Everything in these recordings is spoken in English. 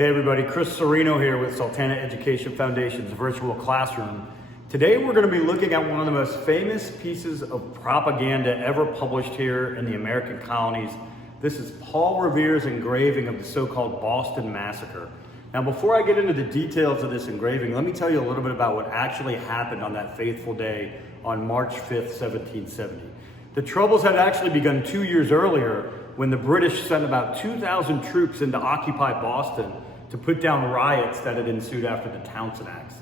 Hey everybody, Chris Serino here with Sultana Education Foundation's virtual classroom. Today we're going to be looking at one of the most famous pieces of propaganda ever published here in the American colonies. This is Paul Revere's engraving of the so-called Boston Massacre. Now before I get into the details of this engraving, let me tell you a little bit about what actually happened on that fateful day on March 5th, 1770. The troubles had actually begun 2 years earlier when the British sent about 2,000 troops into occupy Boston to put down riots that had ensued after the Townshend Acts.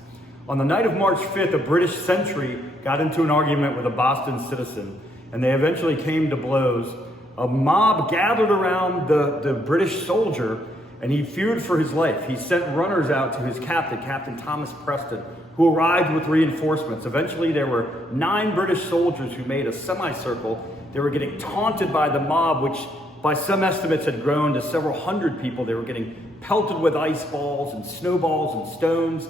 On the night of March 5th, a British sentry got into an argument with a Boston citizen, and they eventually came to blows. A mob gathered around the British soldier, and he feared for his life. He sent runners out to his captain, Captain Thomas Preston, who arrived with reinforcements. Eventually, there were 9 British soldiers who made a semicircle. They were getting taunted by the mob, which by some estimates had grown to several hundred people. They were getting pelted with ice balls and snowballs and stones.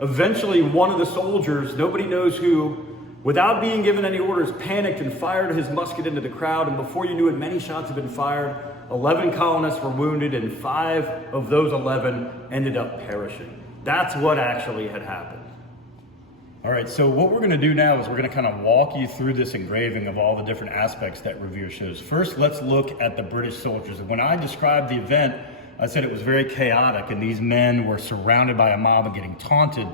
Eventually, one of the soldiers, nobody knows who, without being given any orders, panicked and fired his musket into the crowd. And before you knew it, many shots had been fired. 11 colonists were wounded, and 5 of those 11 ended up perishing. That's what actually had happened. All right, so what we're gonna do now is we're gonna kind of walk you through this engraving of all the different aspects that Revere shows. First, let's look at the British soldiers. When I described the event, I said it was very chaotic and these men were surrounded by a mob and getting taunted.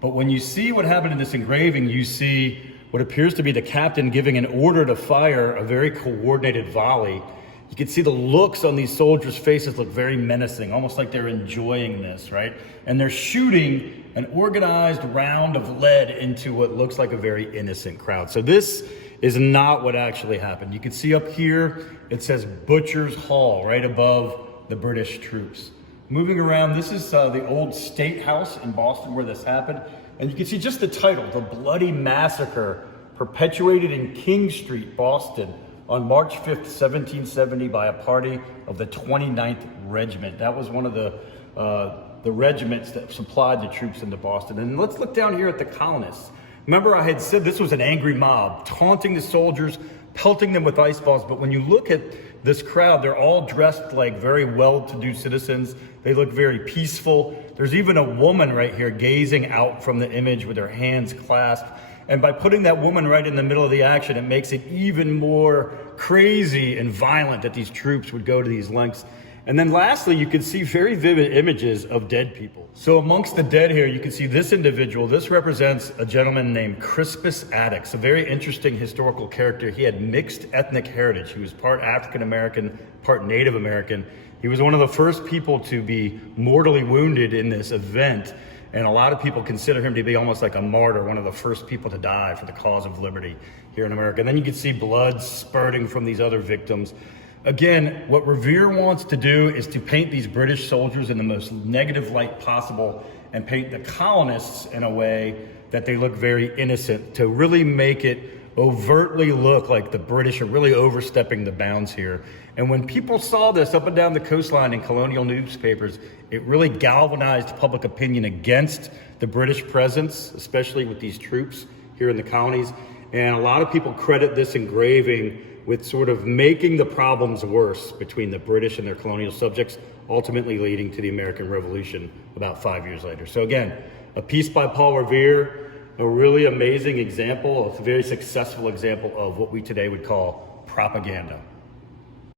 But when you see what happened in this engraving, you see what appears to be the captain giving an order to fire a very coordinated volley. You can see the looks on these soldiers' faces look very menacing, almost like they're enjoying this, right? And they're shooting an organized round of lead into what looks like a very innocent crowd. So this is not what actually happened. You can see up here, it says Butcher's Hall right above the British troops. Moving around, this is the old State House in Boston where this happened. And you can see just the title, The Bloody Massacre, perpetuated in King Street, Boston, on March 5th, 1770 by a party of the 29th Regiment. That was one of the regiments that supplied the troops into Boston. And let's look down here at the colonists. Remember I had said this was an angry mob, taunting the soldiers, pelting them with ice balls. But when you look at this crowd, they're all dressed like very well-to-do citizens. They look very peaceful. There's even a woman right here gazing out from the image with her hands clasped. And by putting that woman right in the middle of the action, it makes it even more crazy and violent that these troops would go to these lengths. And then lastly, you can see very vivid images of dead people. So amongst the dead here, you can see this individual. This represents a gentleman named Crispus Attucks, a very interesting historical character. He had mixed ethnic heritage. He was part African-American, part Native American. He was one of the first people to be mortally wounded in this event. And a lot of people consider him to be almost like a martyr, one of the first people to die for the cause of liberty here in America. And then you can see blood spurting from these other victims. Again, what Revere wants to do is to paint these British soldiers in the most negative light possible and paint the colonists in a way that they look very innocent, to really make it overtly look like the British are really overstepping the bounds here. And when people saw this up and down the coastline in colonial newspapers, it really galvanized public opinion against the British presence, especially with these troops here in the colonies. And a lot of people credit this engraving with sort of making the problems worse between the British and their colonial subjects, ultimately leading to the American Revolution about 5 years later. So again, a piece by Paul Revere, a really amazing example, a very successful example of what we today would call propaganda.